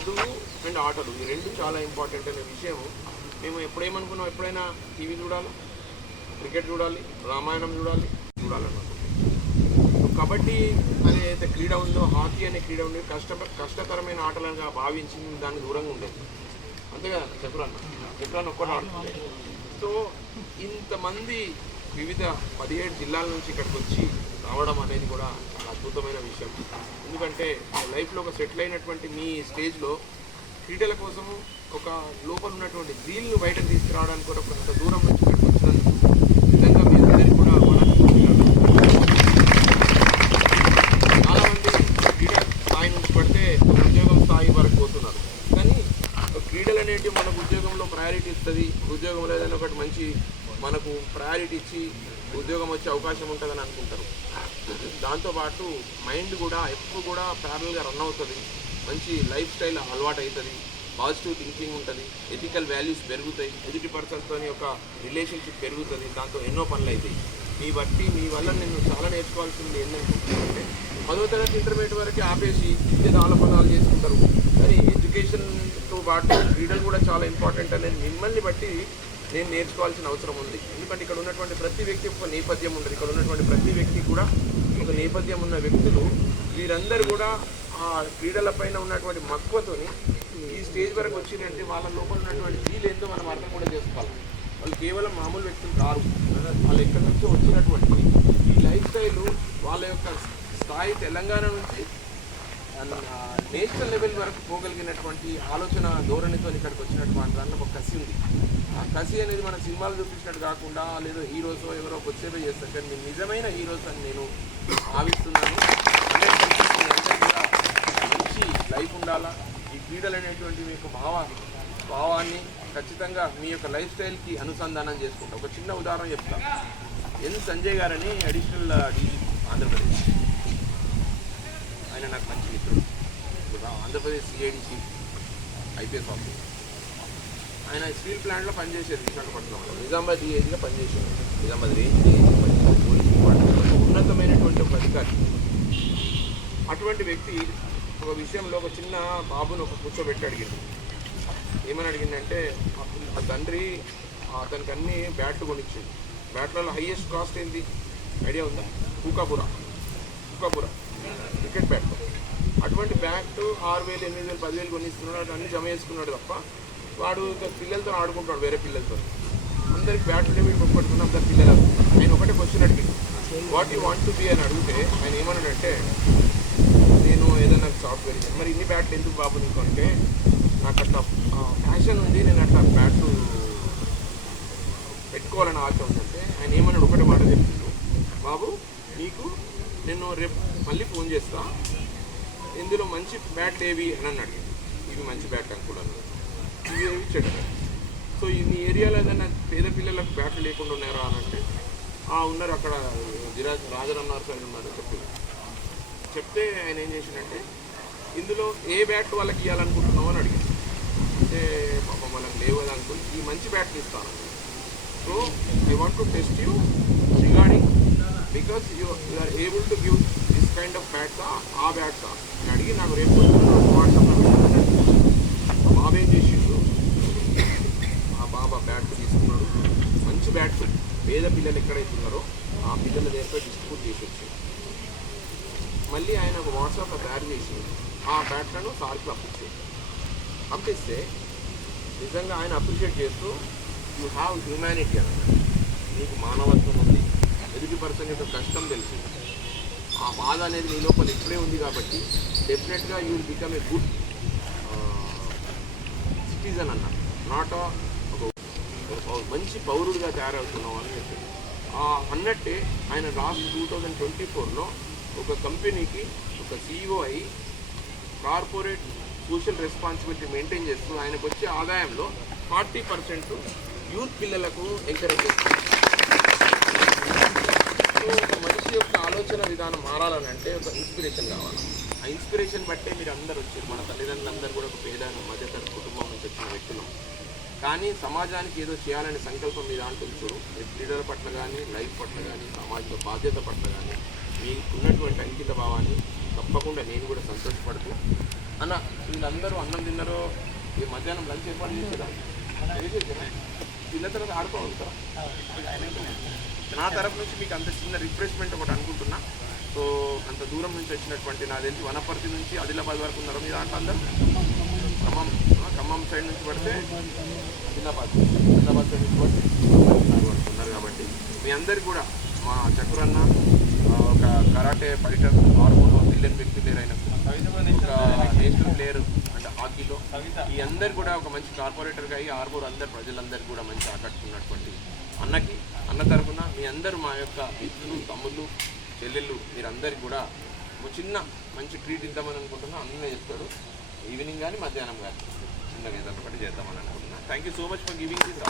చదువు అండ్ ఆటలు ఈ రెండు చాలా ఇంపార్టెంట్ అనే విషయం మేము ఎప్పుడేమనుకున్నాం ఎప్పుడైనా టీవీ చూడాలి? క్రికెట్ చూడాలి రామాయణం చూడాలి చూడాలనుకుంటున్నాం కబడ్డీ అనే అయితే క్రీడ ఉందో హాకీ అనే క్రీడ ఉందో కష్ట కష్టతరమైన ఆటలుగా భావించి మేము దాన్ని దూరంగా ఉండేది. అంతేగా చెప్పరాన్న చెప్పరాన్న ఒక్కటి ఆడుతుంది సో ఇంతమంది వివిధ పదిహేడు జిల్లాల నుంచి ఇక్కడికి వచ్చి రావడం అనేది కూడా అద్భుతమైన విషయం. ఎందుకంటే లైఫ్లో ఒక సెటిల్ అయినటువంటి మీ స్టేజ్లో క్రీడల కోసము ఒక లోపల ఉన్నటువంటి జీల్ను బయటకు తీసుకురావడానికి కూడా అంత దూరం నుంచి ఇక్కడికి వచ్చినందుకు నిజంగా మీ అందరికీ కూడా మనస్ఫూర్తిగా చాలా మంది క్రీడా స్థాయి నుంచి పడితే ఉద్యోగం స్థాయి వరకు పోతున్నారు. కానీ క్రీడలు అనేటివి మనకు ఉద్యోగంలో ప్రయారిటీ ఇస్తుంది. ఉద్యోగంలో ఏదైనా ఒకటి మంచి మనకు ప్రయారిటీ ఇచ్చి ఉద్యోగం వచ్చే అవకాశం ఉంటుందని అనుకుంటారు. దాంతోపాటు మైండ్ కూడా ఎప్పుడు కూడా ప్యారల్గా రన్ అవుతుంది. మంచి లైఫ్ స్టైల్ అలవాటు అవుతుంది పాజిటివ్ థింకింగ్ ఉంటుంది. ఎథికల్ వాల్యూస్ పెరుగుతాయి. ఎదుటి పర్సన్స్తోని ఒక రిలేషన్షిప్ పెరుగుతుంది. దాంతో ఎన్నో పనులు అవుతాయి మీ బట్టి మీ వల్ల నేను చాలా నేర్చుకోవాల్సింది ఏంటంటే పదో తరగతి ఇంటర్మీడియట్ వరకు ఆపేసి ఏదో ఆలపనాలు చేసుకుంటారు. కానీ ఎడ్యుకేషన్తో పాటు క్రీడలు కూడా చాలా ఇంపార్టెంట్ అనేది మిమ్మల్ని బట్టి నేను నేర్చుకోవాల్సిన అవసరం ఉంది. ఎందుకంటే ఇక్కడ ఉన్నటువంటి ప్రతి వ్యక్తి ఒక నేపథ్యం ఉంటుంది ఇక్కడ ఉన్నటువంటి ప్రతి వ్యక్తి కూడా ఒక నేపథ్యం ఉన్న వ్యక్తులు వీరందరూ కూడా ఆ క్రీడల పైన ఉన్నటువంటి మక్కువతోని ఈ స్టేజ్ వరకు వచ్చిందంటే వాళ్ళ లోపల ఉన్నటువంటి ఫీల్ ఏందో మనం అర్థం కూడా చేసుకోవాలి. వాళ్ళు కేవలం మామూలు వ్యక్తులు కారు. వాళ్ళు ఎక్కడి నుంచో వచ్చినటువంటి ఈ లైఫ్ స్టైల్ వాళ్ళ యొక్క స్థాయి తెలంగాణ నుంచి నేషనల్ లెవెల్ వరకు పోగలిగినటువంటి ఆలోచన ధోరణితో ఇక్కడికి వచ్చినటువంటి దాంట్లో ఒక కసి ఉంది. ఆ కసి అనేది మన సినిమాలు చూపించినట్టు కాకుండా లేదో హీరోస్ ఎవరో వచ్చేవే చేస్తారు. కానీ నిజమైన హీరోస్ అని నేను భావిస్తున్నాను. మంచి లైఫ్ ఉండాలా? ఈ క్రీడలు అనేటువంటి మీ యొక్క భావ భావాన్ని ఖచ్చితంగా మీ యొక్క లైఫ్ స్టైల్కి అనుసంధానం చేసుకుంటా. ఒక చిన్న ఉదాహరణ చెప్తాను ఎన్ సంజయ్ గారని అడిషనల్ డీజీ ఆంధ్రప్రదేశ్. ఆయన నాకు మంచి మిత్రుడు. ఇప్పుడు ఆంధ్రప్రదేశ్ సిఐడిసి ఐపీఎస్ ఆఫీసర్. ఆయన స్టీల్ ప్లాంట్లో పనిచేసేది విశాఖపట్నంలో. నిజామాబాద్ డిఐజీగా పనిచేసేది నిజామాబాద్ రేంజ్ ఉన్నతమైనటువంటి ఒక అధికారి. అటువంటి వ్యక్తి ఒక విషయంలో ఒక చిన్న బాబును ఒక కూర్చోబెట్టి అడిగింది. ఏమని అడిగిందంటే ఆ తండ్రి అతనికి అన్ని బ్యాట్లు కొనిచ్చింది. బ్యాట్లలో హైయెస్ట్ కాస్ట్ ఏంటి? ఐడియా ఉందా? కుకాపుర. కుకాపుర. అటువంటి బ్యాట్ ఆరు వేలు ఎనిమిది వేలు పదివేలు కొనిస్తున్నాడు అటు అన్ని జమ చేసుకున్నాడు తప్ప వాడు పిల్లలతో ఆడుకుంటాడు వేరే పిల్లలతో. అందరికి బ్యాట్లు లేవి కొనుక్కుంటున్నాం అందరు పిల్లలు. ఆయన ఒకటే క్వశ్చన్ అడిగింది. What you want to be అని అడిగితే ఆయన ఏమన్నాడంటే నేను ఏదైనా సాఫ్ట్వేర్ మరి ఇన్ని బ్యాట్లు ఎందుకు బాబు నీకు అంటే నాకు అట్లా ఫ్యాషన్ ఉంది నేను అట్లా బ్యాట్లు పెట్టుకోవాలని ఆశ ఉందంటే ఆయన ఏమన్నాడు ఒకటే మాట చెప్పిండు. బాబు నీకు నేను రేపు మళ్ళీ ఫోన్ చేస్తాను ఇందులో మంచి బ్యాట్ ఏవి అని అడిగింది ఇవి మంచి బ్యాట్ అంకుల్ ఇవి ఏవి చెడ్డ సో ఈ మీ ఏరియాలో ఏదైనా పేద పిల్లలకు బ్యాట్లు లేకుండా ఉన్నారా అని అంటే "ఆ, ఉన్నారు అక్కడ జిరాజ్ రాజరన్నారు సార్ ఉన్నారు చెప్పింది చెప్తే ఆయన ఏం చేసిందంటే ఇందులో ఏ బ్యాట్ వాళ్ళకి ఇవ్వాలనుకుంటున్నావు అని అడిగాను అంటే పాప మనం లేవు కదా అనుకుని ఈ మంచి బ్యాట్ ఇస్తాను so I want to test you regarding because you you are able to give this kind of బ్యాట్సా ఆ బ్యాట్సా అని అడిగి నాకు రేపు వాట్సాప్లో బాబేం బాబు ఏం చేసిండు? మా బాబా బ్యాట్ తీసుకున్నాడు. మంచి బ్యాట్ పేద పిల్లలు ఎక్కడైతే ఉన్నారో ఆ పిల్లల దగ్గర డిస్ట్రిబ్యూట్ చేసి వచ్చాడు మళ్ళీ ఆయన ఒక వాట్సాప్లో తయారు చేసి ఆ బ్యాట్లను సార్కి పంపించాడు పంపిస్తే నిజంగా ఆయన అప్రిషియేట్ చేస్తూ యూ హ్యావ్ హ్యూమానిటీ అన్నమాట నీకు మానవత్వం ఉంది. ఎదుటి పర్సన్ యొక్క కష్టం తెలిసింది. ఆ బాధ అనేది నీ లోపల ఇప్పుడే ఉంది కాబట్టి డెఫినెట్గా you will become a good citizen అన్న. నాట్ ఒక మంచి పౌరుడిగా తయారవుతున్నావు అని చెప్పి. ఆ అన్నట్టే ఆయన లాస్ట్ టూ థౌజండ్ ట్వంటీ ఫోర్లో ఒక కంపెనీకి ఒక సీఈఓ అయి కార్పొరేట్ సోషల్ రెస్పాన్సిబిలిటీ మెయింటైన్ చేస్తూ ఆయనకు వచ్చే ఆదాయంలో ఫార్టీ పర్సెంట్ యూత్ పిల్లలకు ఎంకరేజ్ చేస్తారు ఒక మనిషి యొక్క ఆలోచన విధానం మారాలని అంటే ఒక ఇన్స్పిరేషన్ కావాలి. ఆ ఇన్స్పిరేషన్ బట్టే మీరు అందరు వచ్చారు. మన తల్లిదండ్రులందరూ కూడా ఒక పేద మధ్యతరగతి కుటుంబం నుంచి వచ్చిన వ్యక్తులు. కానీ సమాజానికి ఏదో చేయాలనే సంకల్పం మీద అంటుంది చూడు. మీ క్రీడల పట్ల కానీ లైఫ్ పట్ల కానీ సమాజంలో బాధ్యత పట్ల కానీ మీకున్నటువంటి అంకిత భావాన్ని తప్పకుండా నేను కూడా సంతోషపడుతూ అన్న వీళ్ళందరూ అన్నం తిన్నారో ఈ మధ్యాహ్నం లంచ్ ఏర్పాటు చేసారా చేసేసారా తిన్న తర్వాత ఆడుకోగలుగుతారా నా తరపు నుంచి మీకు అంత చిన్న రిఫ్రెష్మెంట్ ఒకటి అనుకుంటున్నా. సో అంత దూరం నుంచి వచ్చినటువంటి నా తెలిసి వనపర్తి నుంచి ఆదిలాబాద్ వరకు ఉన్నారు. మీ దాంట్లో అందరూ? ఖమ్మం ఖమ్మం సైడ్ నుంచి పడితే ఆదిలాబాద్ ఆదిలాబాద్ సైడ్ నుంచి పడితే వరకు ఉన్నారు కాబట్టి. మీ అందరికి కూడా మా చక్రన్న ఒక కరాటే ఫైటర్ విలియన్ వ్యక్తి ప్లేయర్ అయిన ఒక నేషనల్ ప్లేయర్ అంటే హాకీలో. ఈ అందరు కూడా ఒక మంచి కార్పొరేటర్గా అయ్యి ఆర్మూర్ అందరు ప్రజలందరూ కూడా మంచి ఆకట్టుకున్నటువంటి అన్నకి అన్న తరపున మీ అందరూ మా యొక్క మిత్రులు తమ్ముళ్ళు చెల్లెళ్ళు మీరందరికీ కూడా ఒక చిన్న మంచి ట్రీట్ ఇద్దామని అనుకుంటున్నా. అన్ననే చెప్తాడు ఈవినింగ్ కానీ మధ్యాహ్నం కానీ చిన్నగా ఏదైనా ఒకటి చేద్దామని అనుకుంటున్నా. Thank you so much for giving this